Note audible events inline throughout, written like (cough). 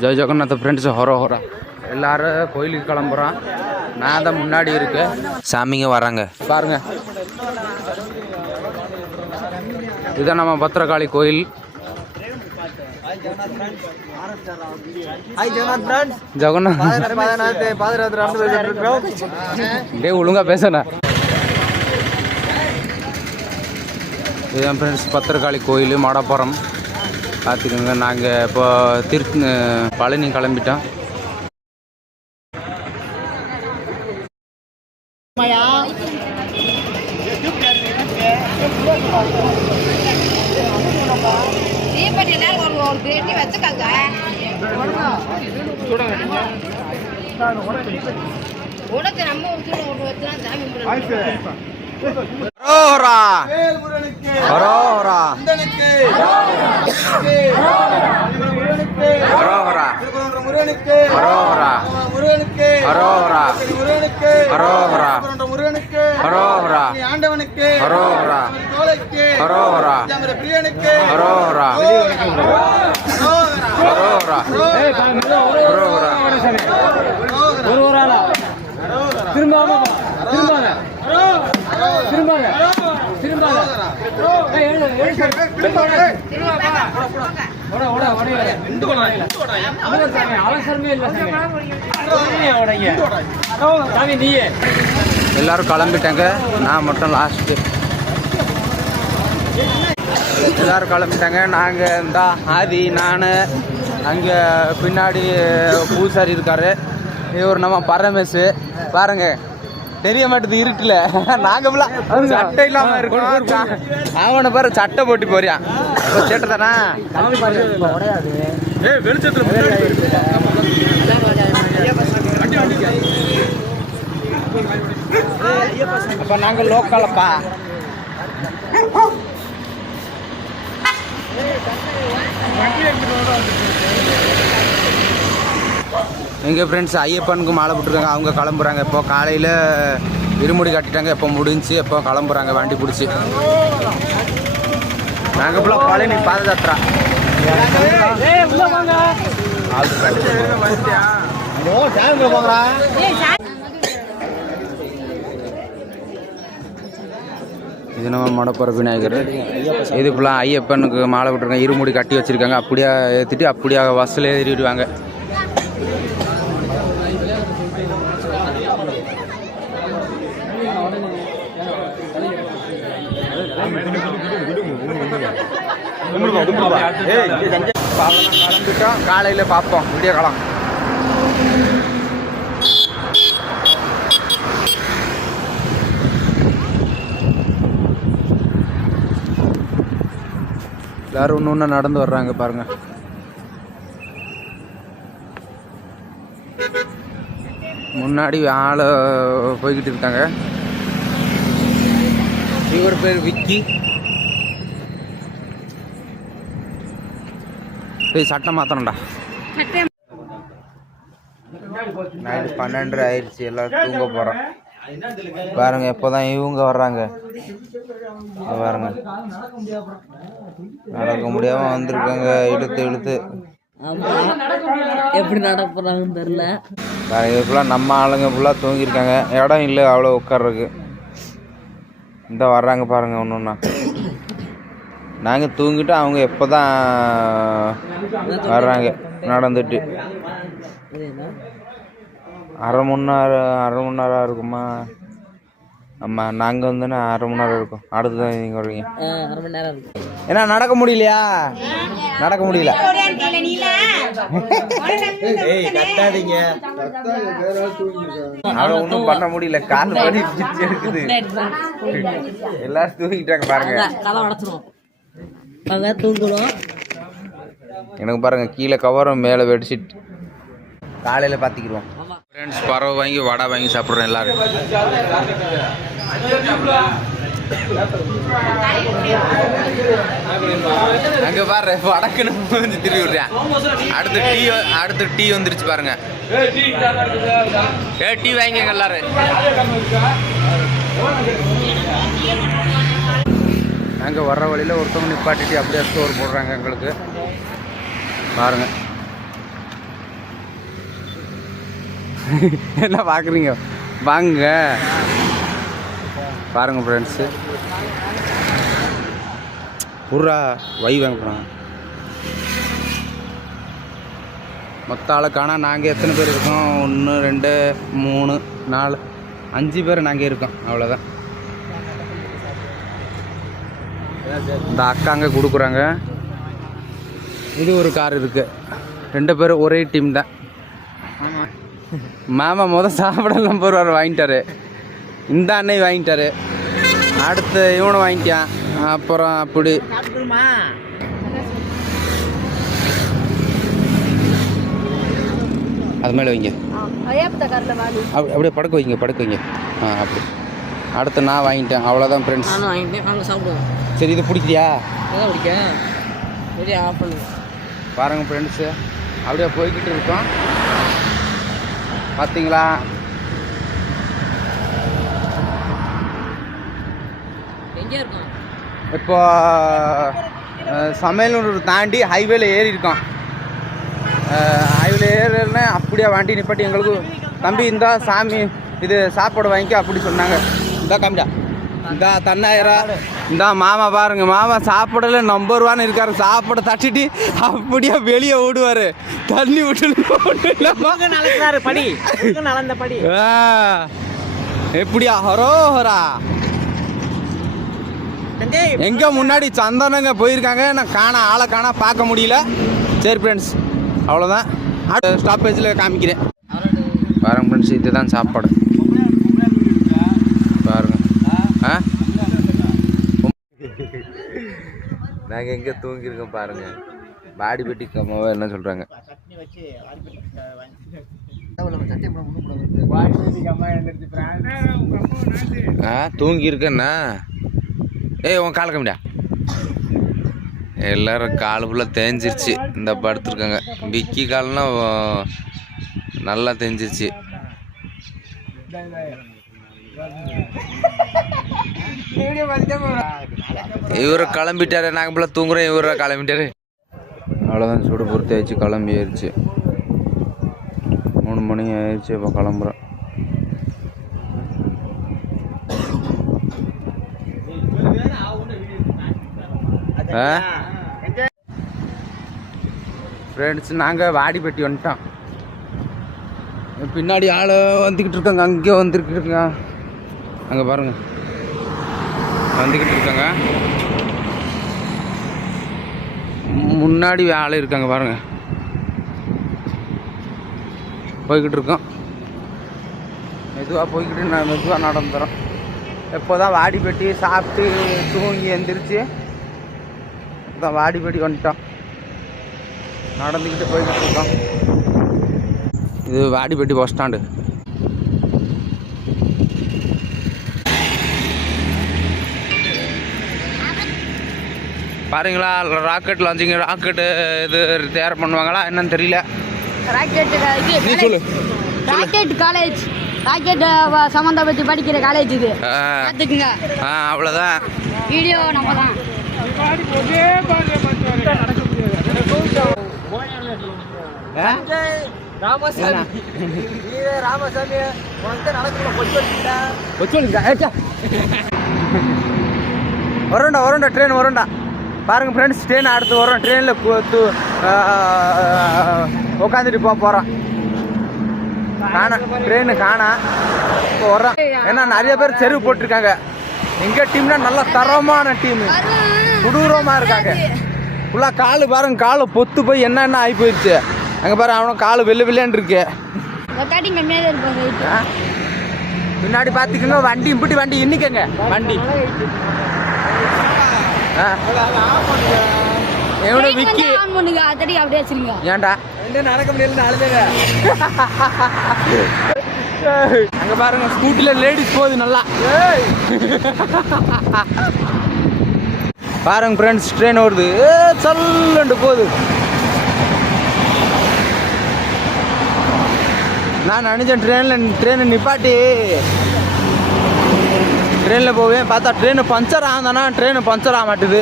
Jai Jagannatha friends ஹொரோ ஹொரா. எல்லாரும் கோயிலுக்கு கிளம்புறோம். நான் தான் முன்னாடி இருக்கேன் சாமிங்க வராங்க. பாருங்க. இதுதான் நம்ம பத்திரகாளி கோயில். ஜெகநாத். ஒழுங்கா பேசண்ணா. இதுதான் ஃப்ரெண்ட்ஸ் பத்திரகாளி கோயில் மாடப்புறம். பார்த்துக்கோங்க நாங்கள் இப்போ திரு பழனி கிளம்பிட்டோம். ஒரு பேட்டி வச்சுக்கங்க உனக்கு நம்ம ஒரு சூட ஒன்று வச்சுலாம் சாமி கும்பிடுறோம். ஹரோஹரா ஹரோஹரா ஹரோஹரா முருகனுக்கு. ஹரோஹரா முருகனுக்கு. ஹரோஹரா முருகனுக்கு. ஹரோஹரா முருகனுக்கு. ஹரோஹரா ஆண்டவனுக்கு. ஹரோஹரா தோலைக்கு. ஹரோஹரா பிரியனுக்கு. ஹரோஹரா ஹரோஹரா எல்லாரும் கிளம்பிட்டாங்க. நான் மட்டும் லாஸ்ட்டு எல்லாரும் கிளம்பிட்டாங்க. நாங்கள் இந்த ஆதி நான் அங்கே பின்னாடி பூசாரி இருக்காரு. இவர் நம்ம பரமேசு. பாருங்க. தெரிய மாட்டேது இருட்டுல. நாங்க சட்டை இல்லாம இருக்கோம். அவனை பாரு சட்டை போட்டு போறியான் இப்போ சேட்டை தானா அப்ப நாங்க லோக்கலப்பா எங்கள் ஃப்ரெண்ட்ஸ் ஐயப்பனுக்கு மாலை போட்டுருக்காங்க. அவங்க கிளம்புறாங்க. இப்போ காலையில் இருமுடி கட்டிட்டாங்க. எப்போ முடிஞ்சு எப்போ கிளம்புறாங்க. வண்டி பிடிச்சி. நாங்கள் ஃபுல்லாக பழனி பாதயாத்திரா. இது நம்ம மடப்புற விநாயகர். இது ஃபுல்லாக ஐயப்பனுக்கு மாலை போட்டிருக்காங்க. இருமுடி கட்டி வச்சிருக்காங்க. அப்படியே ஏற்றிட்டு அப்படியே பஸ்ஸில் ஏறிடுவாங்க. காலையில் பார்ப்போம் விடிய காலம் எல்லாரும் ஒன்று ஒன்று நடந்து வர்றாங்க பாருங்க முன்னாடி ஆளை போய்கிட்டு இருக்காங்க. இவர் பேர் விக்கி. போய் சட்டை மாத்தணும்டா. நைட்டு பன்னெண்டு ஆயிடுச்சு எல்லாரும் தூங்க போகிறோம் பாருங்க எப்போதான் இவங்க வர்றாங்க. பாருங்க. நடக்க முடியாம வந்திருக்காங்க இழுத்து இழுத்து. எப்படி நடப்புறாங்கன்னு தெரியல. பாருங்க ஃபுல்லாக நம்ம ஆளுங்க ஃபுல்லாக தூங்கியிருக்காங்க. இடம் இல்லை அவ்வளோ உட்கார்றதுக்கு. இந்த வர்றாங்க பாருங்க ஒன்று ஒன்றா நாங்கள் தூங்கிட்டு அவங்க எப்போ தான் வர்றாங்க. நடந்துட்டு. அரை மணி நேரம் அரை மணி நேரம் இருக்குமா ஆமாம் நாங்கள் வந்து அரை மணி நேரம் இருக்கும். அடுத்து தான் நீங்கள் வருவீங்க. அரை மணி நேரம் இருக்கு ஏன்னா நடக்க முடியலையா? நடக்க முடியல. அதை ஒன்றும் பண்ண முடியல. கால் பண்ணி இருக்குது. எல்லாரும் தூங்கிட்டாங்க பாருங்க. தூங்குறோம் எனக்கு பாருங்க கீழே கவரும் மேலே பெட்ஷீட் காலையில் பார்த்துக்கிடுவோம் ஃப்ரெண்ட்ஸ் பறவை வாங்கி வடை வாங்கி சாப்பிட்றோம் எல்லாரும். அங்கே பாரு வடக்குன்னு வந்து திரும்பி விடுறேன். அடுத்து டீ அடுத்து டீ வந்துருச்சு பாருங்க. ஏ டீ வாங்கிங்க எல்லாரும். நாங்கள் வர்ற வழியில் ஒருத்தவங்க நிப்பாட்டிட்டு அப்படியே ஸ்டோர் போடுறாங்க எங்களுக்கு. பாருங்க. (laughs) என்ன பார்க்குறீங்க வாங்க. பாருங்கள் ஃப்ரெண்ட்ஸு புறா வை வாங்க மொத்த ஆளை காணா நாங்கள் எத்தனை பேர் இருக்கோம்? ஒன்று ரெண்டு மூணு நாலு அஞ்சு பேர் நாங்கள் இருக்கோம். அவ்வளோதான் இந்த அக்கா அங்கே கொடுக்குறாங்க. இது ஒரு கார் இருக்குது ரெண்டு பேரும் ஒரே டீம் தான். மாமா முத சாப்பிடலாம் போடுவார் வாங்கிட்டாரு. இந்த அன்னை வாங்கிட்டாரு. அடுத்து இவனை வாங்கிட்டான். அப்புறம் அப்படி அது மேலே வைங்க. அப்படியே படுக்க வைங்க படுக்க வைங்க. ஆ அப்படி. அடுத்து நான் வாங்கிட்டேன். அவ்வளோதான் ஃப்ரெண்ட்ஸ் சரி இது பிடிக்கலையா எதாவது பிடிக்க வெளியே ஆஃப் பண்ணுங்க பாருங்க ஃப்ரெண்ட்ஸு அப்படியே போய்கிட்டு இருக்கோம். பார்த்தீங்களா எங்கே இருக்கோம் இப்போ சமையலூர் தாண்டி ஹைவேல ஏறி இருக்கோம் ஹைவேல ஏறினா அப்படியே வண்டி நிப்பாட்டி எங்களுக்கு தம்பி இந்தா சாமி இது சாப்பாடு வாங்கிக்க அப்படி சொன்னாங்க. இந்தா காமிடா. இந்தா தண்ணாயிரா இந்தா மாமா பாருங்க மாமா சாப்பிடல நம்பர் ஒன் இருக்காரு. சாப்பாடு தட்டிட்டு அப்படியே வெளியே ஓடுவாரு. தண்ணி விட்டு நடக்கிறாரு படி. நடந்த படி. எப்படியா? ஹரோஹரா. எங்க முன்னாடி சந்தனங்க போயிருக்காங்க? நான் காண ஆளை காண பார்க்க முடியல. சரி ஃப்ரெண்ட்ஸ் அவ்வளோதான் ஸ்டாப்பேஜில் காமிக்கிறேன். பாருங்க ஃப்ரெண்ட்ஸ் இதுதான் சாப்பாடு. பாருங்க. ஆ? நாங்கள் எங்கே தூங்கியிருக்கோம் பாருங்க. பாடி பெட்டி கம்மாவா என்ன சொல்கிறாங்க ஆ தூங்கியிருக்கேண்ணா ஏய் உன் கால கம்மிடா. எல்லாரும் கால் ஃபுல்லாக தேஞ்சிருச்சு. இந்த படுத்துருக்காங்க விக்கி கால்னா நல்லா தேஞ்சிருச்சு. இவரை கிளம்பிட்டாரு. நாங்கள் ஃபுல்லாக தூங்குறோம். இவரை கிளம்பிட்டாரு. அவ்வளோதான் சுடு பொறுத்து ஆயிடுச்சு கிளம்பி ஆயிடுச்சு மூணு மணி ஆயிடுச்சு இப்போ கிளம்புறோம் ஃப்ரெண்ட்ஸ் நாங்கள் வாடிப்பட்டி வந்துட்டோம். பின்னாடி ஆள் வந்துக்கிட்டு இருக்காங்க அங்கேயே வந்துருக்கிட்டு இருக்காங்க. அங்கே பாருங்க. வந்துக்கிட்டு இருக்காங்க. முன்னாடி ஆள் இருக்காங்க பாருங்க. போய்கிட்டு இருக்கோம் மெதுவாக போய்கிட்டு நான் மெதுவாக நடந்துறோம். எப்போ தான் வாடிப்பட்டி சாப்பிட்டு தூங்கி எந்திரிச்சு தான் வாடிப்பட்டி வந்துட்டோம். நடந்துக்கிட்டு போய்கிட்டு இருக்கோம் இது வாடிப்பட்டி பஸ் ஸ்டாண்டு. பாருங்களா ராக்கெட் லான்ச்சிங் ராக்கெட்டு இது தயார் பண்ணுவாங்களா என்னன்னு தெரியல. ராக்கெட் நீ சொல்லு. ராக்கெட் காலேஜ் ராக்கெட் சம்மந்தப்பட்டு படிக்கிற காலேஜ் இது. பார்த்துக்குங்க. ஆ அவ்வளோதான் வீடியோ நம்ம தான் ராமசாமி. ராமசாமி. வரும்டா வரும்டா ட்ரெயின் வரும்டா பாருங்க ஃப்ரெண்ட்ஸ் ட்ரெயின் அடுத்து வரும். ட்ரெயினில் உட்காந்துட்டு போக போகிறோம் காணா ட்ரெயின் காணா. இப்போ வர்றோம். ஏன்னா நிறைய பேர் செருவு போட்டிருக்காங்க. எங்கள் டீம்னா நல்ல தரமான டீம் கொடூரமாக இருக்காங்க. ஃபுல்லாக காலு பாருங்க காலு பொத்து போய் என்னென்ன ஆகி போயிடுச்சு அங்கே பாரு அவனும் காலு வெள்ளை வெள்ளையான்னு இருக்கு? பின்னாடி பார்த்துக்கோங்க வண்டி இப்படி வண்டி இன்னிக்கங்க. வண்டி. Train விக்கி. on பண்ணுங்க அதடி அப்படியே வச்சிருங்க. ஏன்டா? நடக்க முடியல நாலு பேர் (laughs) அங்க பாருங்க ஸ்கூட்டில லேடிஸ் போகுது நல்லா. பாருங்க ஃப்ரெண்ட்ஸ் ட்ரெயின் வருது சல்லுண்டு போகுது. நான் நினைச்சேன் ட்ரெயினில் ட்ரெயினை நிப்பாட்டி. ட்ரெயினில் போவேன். பார்த்தா ட்ரெயின் பஞ்சர் ஆகுதானா ட்ரெயின் பஞ்சர் ஆக மாட்டுது.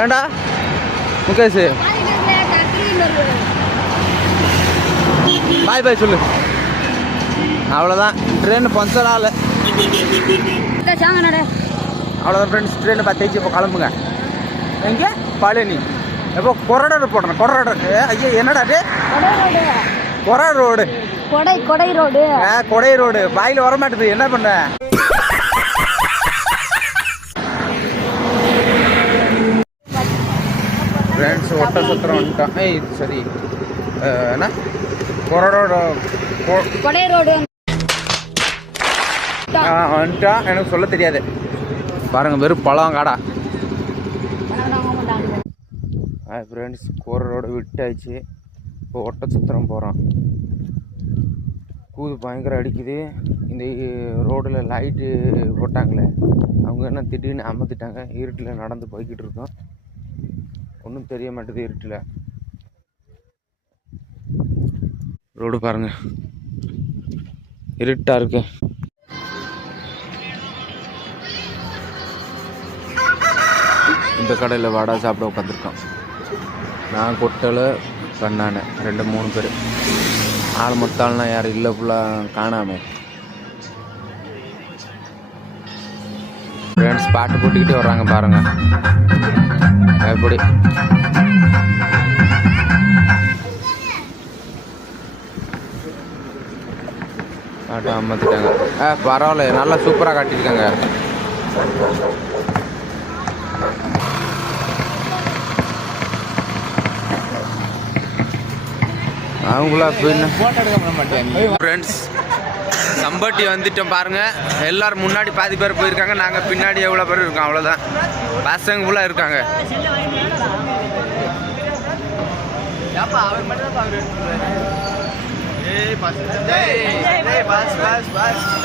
ஏண்டா? முகேஷ். பாய் பாய் சொல்லு. அவ்வளோதான் ட்ரெயின் பஞ்சர் ஆகல. அவ்வளோதான் ஃப்ரெண்ட்ஸ் ட்ரெயினை பார்த்து இப்போ கிளம்புங்க. எங்கே? பழனி எப்போ கொரடர் போடுறேன் கொரடர். ஐயா என்னடா அது? கொடை ரோடு கொர ரோடு. கொடை கொடை ரோடு. ஆ கொடை ரோடு. வாயில் வர மாட்டுது என்ன பண்ண? ஒட்ட சுத்திரம் வந்துட்டான் ஏய் இது சரி என்ன கொரடோட வந்துட்டான் எனக்கு சொல்ல தெரியாது பாருங்க வெறும் பழம் காடா ஃப்ரெண்ட்ஸ் கோரோட விட்டாச்சு இப்போ ஒட்ட சுத்திரம் போகிறோம் கூது பயங்கர அடிக்குது இந்த ரோடில் லைட்டு போட்டாங்களே அவங்க என்ன திடீர்னு அமர்த்திட்டாங்க இருட்டில் நடந்து போய்கிட்டு இருக்கோம் ஒன்றும் தெரிய மாட்டேது இருட்டில். ரோடு பாருங்க. இருட்டாக இருக்கு. இந்த கடையில் வடை சாப்பிட உட்காந்துருக்கோம் நான் கொட்டலை கண்ணான. ரெண்டு மூணு பேர். ஆள் மொத்தாள்னா யாரும் இல்லை ஃபுல்லாக காணாமே. ஃப்ரெண்ட்ஸ் பாட்டு போட்டுக்கிட்டே வர்றாங்க பாருங்க. எப்படி பாட்டு அமர்த்திட்டாங்க. ஆ பரவாயில்ல நல்லா சூப்பராக காட்டியிருக்காங்க. அவங்களா ஃப்ரெண்ட்ஸ் சம்பட்டி வந்துட்டோம் பாருங்க. எல்லாரும் முன்னாடி பாதி பேர் போயிருக்காங்க. நாங்கள் பின்னாடி எவ்வளோ பேர் இருக்கோம் அவ்வளோதான் பசங்க ஃபுல்லாக இருக்காங்க.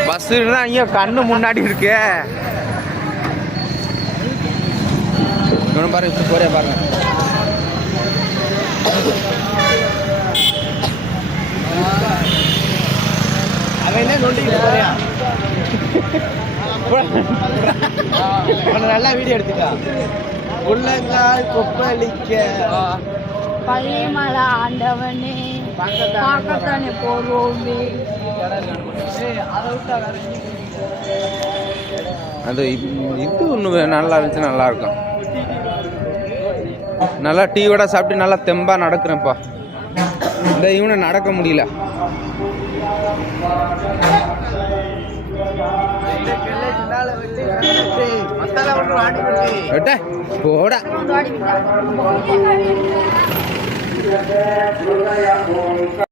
பஸ் ஐயோ கண்ணு முன்னாடி இருக்கு. பாருங்க பாருங்க அவன் என்ன நோண்டிக்கிட்டு போறியா நல்லா வீடியோ எடுத்துக்கா. உள்ளங்கால் கொப்பளிக்க. பள்ளிமலை ஆண்டவனே பார்க்கத்தானே போறோமே அது இது இது ஒன்று நல்லா இருந்துச்சு நல்லா இருக்கும். நல்லா டீயோட சாப்பிட்டு நல்லா தெம்பா நடக்கிறேன்ப்பா. இந்த இவனை நடக்க முடியல. எட்ட, போடா விட்டா.